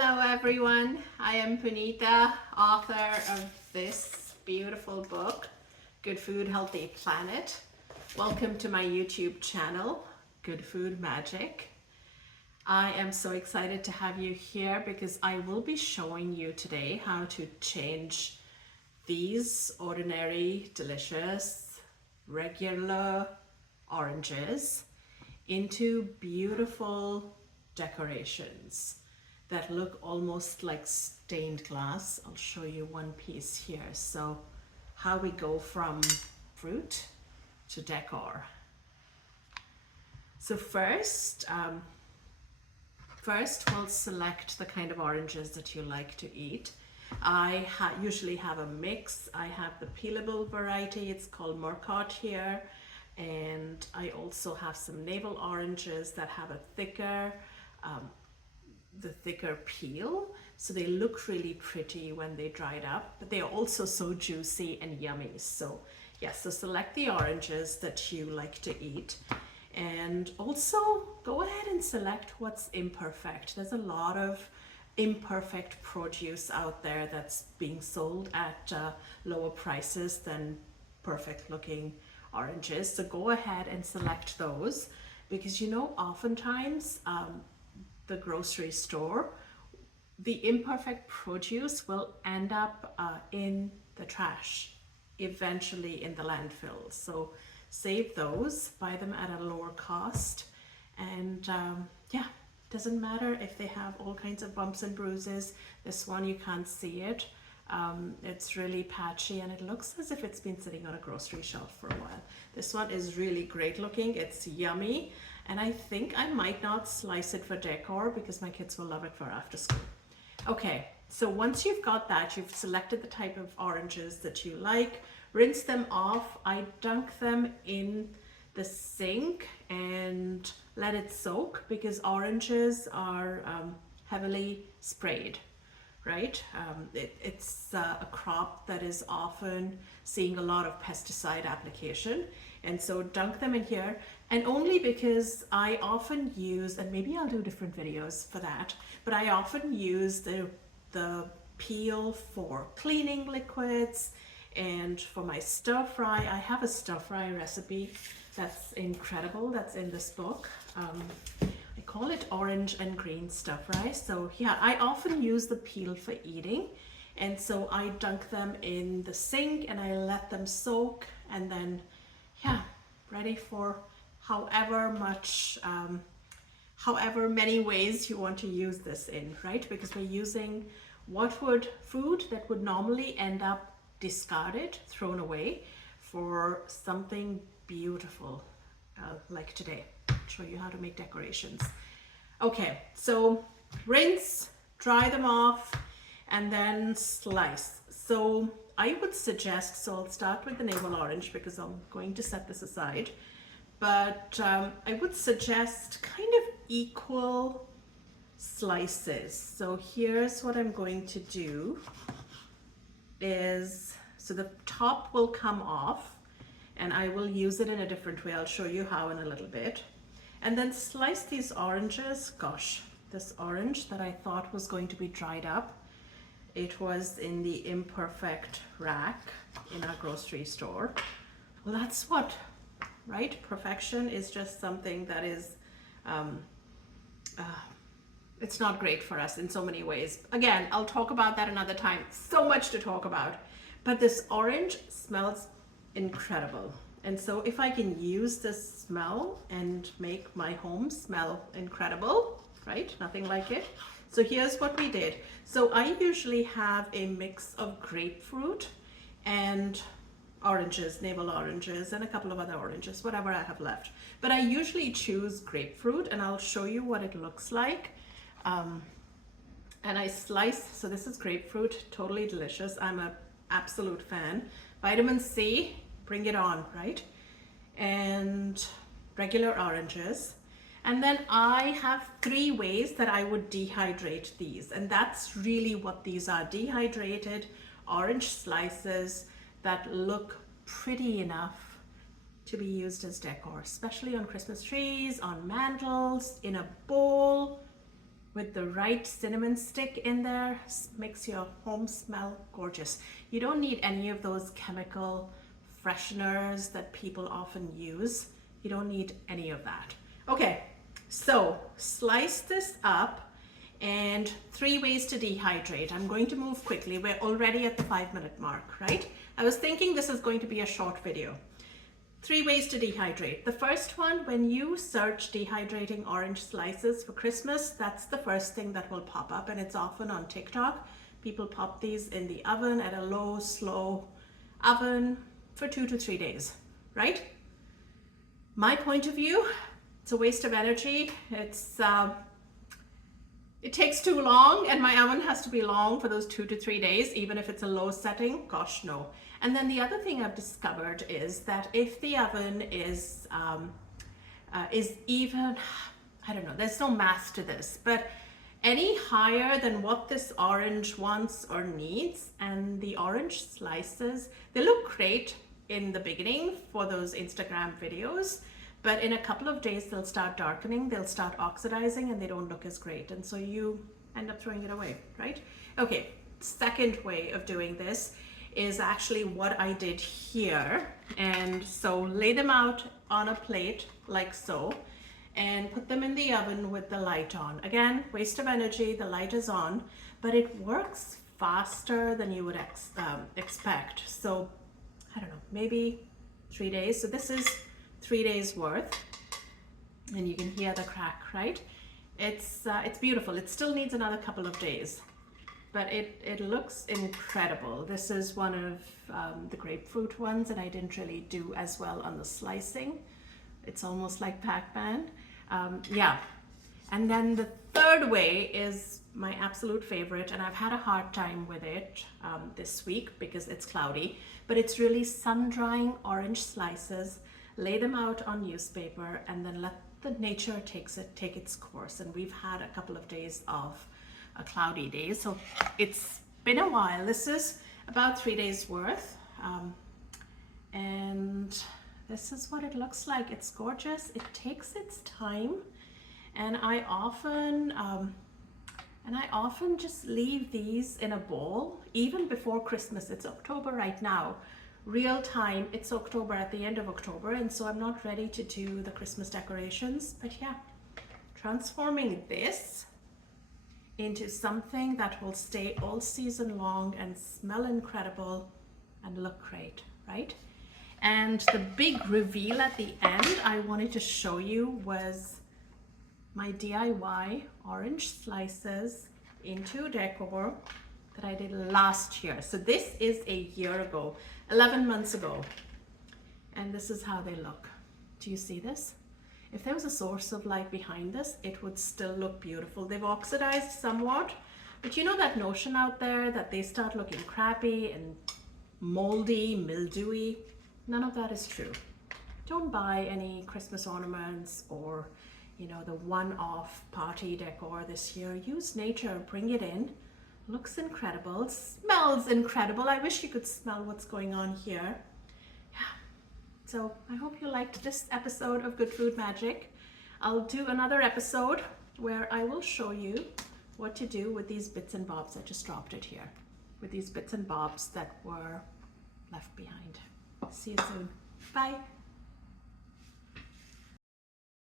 Hello everyone, I am Puneeta, author of this beautiful book, Good Food, Healthy Planet. Welcome to my YouTube channel, Good Food Magic. I am so excited to have you here because I will be showing you today how to change these ordinary, delicious, regular oranges into beautiful decorations that look almost like stained glass. I'll show you one piece here. So how we go from fruit to decor. So first we'll select the kind of oranges that you like to eat. I usually have a mix. I have the peelable variety, it's called Murcott here. And I also have some navel oranges that have a thicker peel, so they look really pretty when they dried up, but they are also so juicy and yummy. So yes, so select the oranges that you like to eat, and also go ahead and select what's imperfect. There's a lot of imperfect produce out there that's being sold at lower prices than perfect looking oranges, so go ahead and select those, because oftentimes the grocery store, the imperfect produce will end up in the trash, eventually in the landfill. So save those, buy them at a lower cost, and yeah, doesn't matter if they have all kinds of bumps and bruises. This one, you can't see it. It's really patchy and it looks as if it's been sitting on a grocery shelf for a while. This one is really great looking, it's yummy, and I think I might not slice it for decor because my kids will love it for after school. Okay, so once you've got that, you've selected the type of oranges that you like, rinse them off. I dunk them in the sink and let it soak because oranges are heavily sprayed. Right? It's a crop that is often seeing a lot of pesticide application, and so dunk them in here. And only because I often use, and maybe I'll do different videos for that, but I often use the peel for cleaning liquids and for my stir fry. I have a stir fry recipe that's incredible, that's in this book. I call it orange and green stir fry. So yeah, I often use the peel for eating, and so I dunk them in the sink and I let them soak, and then yeah, ready for however many ways you want to use this in, right? Because we're using food that would normally end up discarded, thrown away, for something beautiful like today. I'll show you how to make decorations. Okay, so rinse, dry them off, and then slice. So I would suggest, so I'll start with the navel orange because I'm going to set this aside, but I would suggest kind of equal slices. So here's what I'm going to do is, so the top will come off, and I will use it in a different way. I'll show you how in a little bit. And then slice these oranges. Gosh, this orange that I thought was going to be dried up, it was in the imperfect rack in our grocery store. Well, that's what, right? Perfection is just something that is, it's not great for us in so many ways. Again, I'll talk about that another time. So much to talk about. But this orange smells incredible. And so if I can use this smell and make my home smell incredible, right? Nothing like it. So here's what we did. So I usually have a mix of grapefruit and oranges, navel oranges, and a couple of other oranges, whatever I have left. But I usually choose grapefruit, and I'll show you what it looks like. And I slice, so this is grapefruit, totally delicious. I'm an absolute fan. Vitamin C, bring it on, right? And regular oranges. And then I have 3 ways that I would dehydrate these. And that's really what these are, dehydrated orange slices that look pretty enough to be used as decor, especially on Christmas trees, on mantles, in a bowl, with the right cinnamon stick in there, makes your home smell gorgeous. You don't need any of those chemical fresheners that people often use. You don't need any of that. Okay, so slice this up, and 3 ways to dehydrate. I'm going to move quickly. We're already at the 5-minute mark, right? I was thinking this is going to be a short video. 3 ways to dehydrate. The first one, when you search dehydrating orange slices for Christmas, that's the first thing that will pop up, and it's often on TikTok. People pop these in the oven at a low, slow oven for 2 to 3 days, right? My point of view, it's a waste of energy. It takes too long, and my oven has to be long for those 2 to 3 days, even if it's a low setting. Gosh, no. And then the other thing I've discovered is that if the oven is even, I don't know, there's no math to this, but any higher than what this orange wants or needs, and the orange slices, they look great in the beginning for those Instagram videos, but in a couple of days they'll start darkening, they'll start oxidizing, and they don't look as great, and so you end up throwing it away, right? Okay, second way of doing this is actually what I did here. And so lay them out on a plate like so, and put them in the oven with the light on. Again, waste of energy, the light is on, but it works faster than you would expect. So I don't know, maybe 3 days. So this is 3 days worth, and you can hear the crack, right? It's beautiful. It still needs another couple of days, but it looks incredible. This is one of the grapefruit ones, and I didn't really do as well on the slicing. It's almost like Pac-Man. Yeah. And then the third way is my absolute favorite, and I've had a hard time with it this week because it's cloudy, but it's really sun-drying orange slices. Lay them out on newspaper, and then let the nature take its course. And we've had a couple of days of a cloudy day, so it's been a while. This is about 3 days worth, and this is what it looks like. It's gorgeous. It takes its time, and I often just leave these in a bowl even before Christmas. It's October right now, real time. It's October, at the end of October, and so I'm not ready to do the Christmas decorations. But yeah, transforming this into something that will stay all season long and smell incredible and look great, right? And the big reveal at the end I wanted to show you was my DIY orange slices into decor that I did last year. So this is a year ago, 11 months ago, and this is how they look. Do you see this? If there was a source of light behind this, it would still look beautiful. They've oxidized somewhat, but you know that notion out there that they start looking crappy and moldy, mildewy? None of that is true. Don't buy any Christmas ornaments or, you know, the one-off party decor this year. Use nature, bring it in. Looks incredible, smells incredible. I wish you could smell what's going on here. Yeah. So I hope you liked this episode of Good Food Magic. I'll do another episode where I will show you what to do with these bits and bobs. I just dropped it here. With these bits and bobs that were left behind. See you soon. Bye.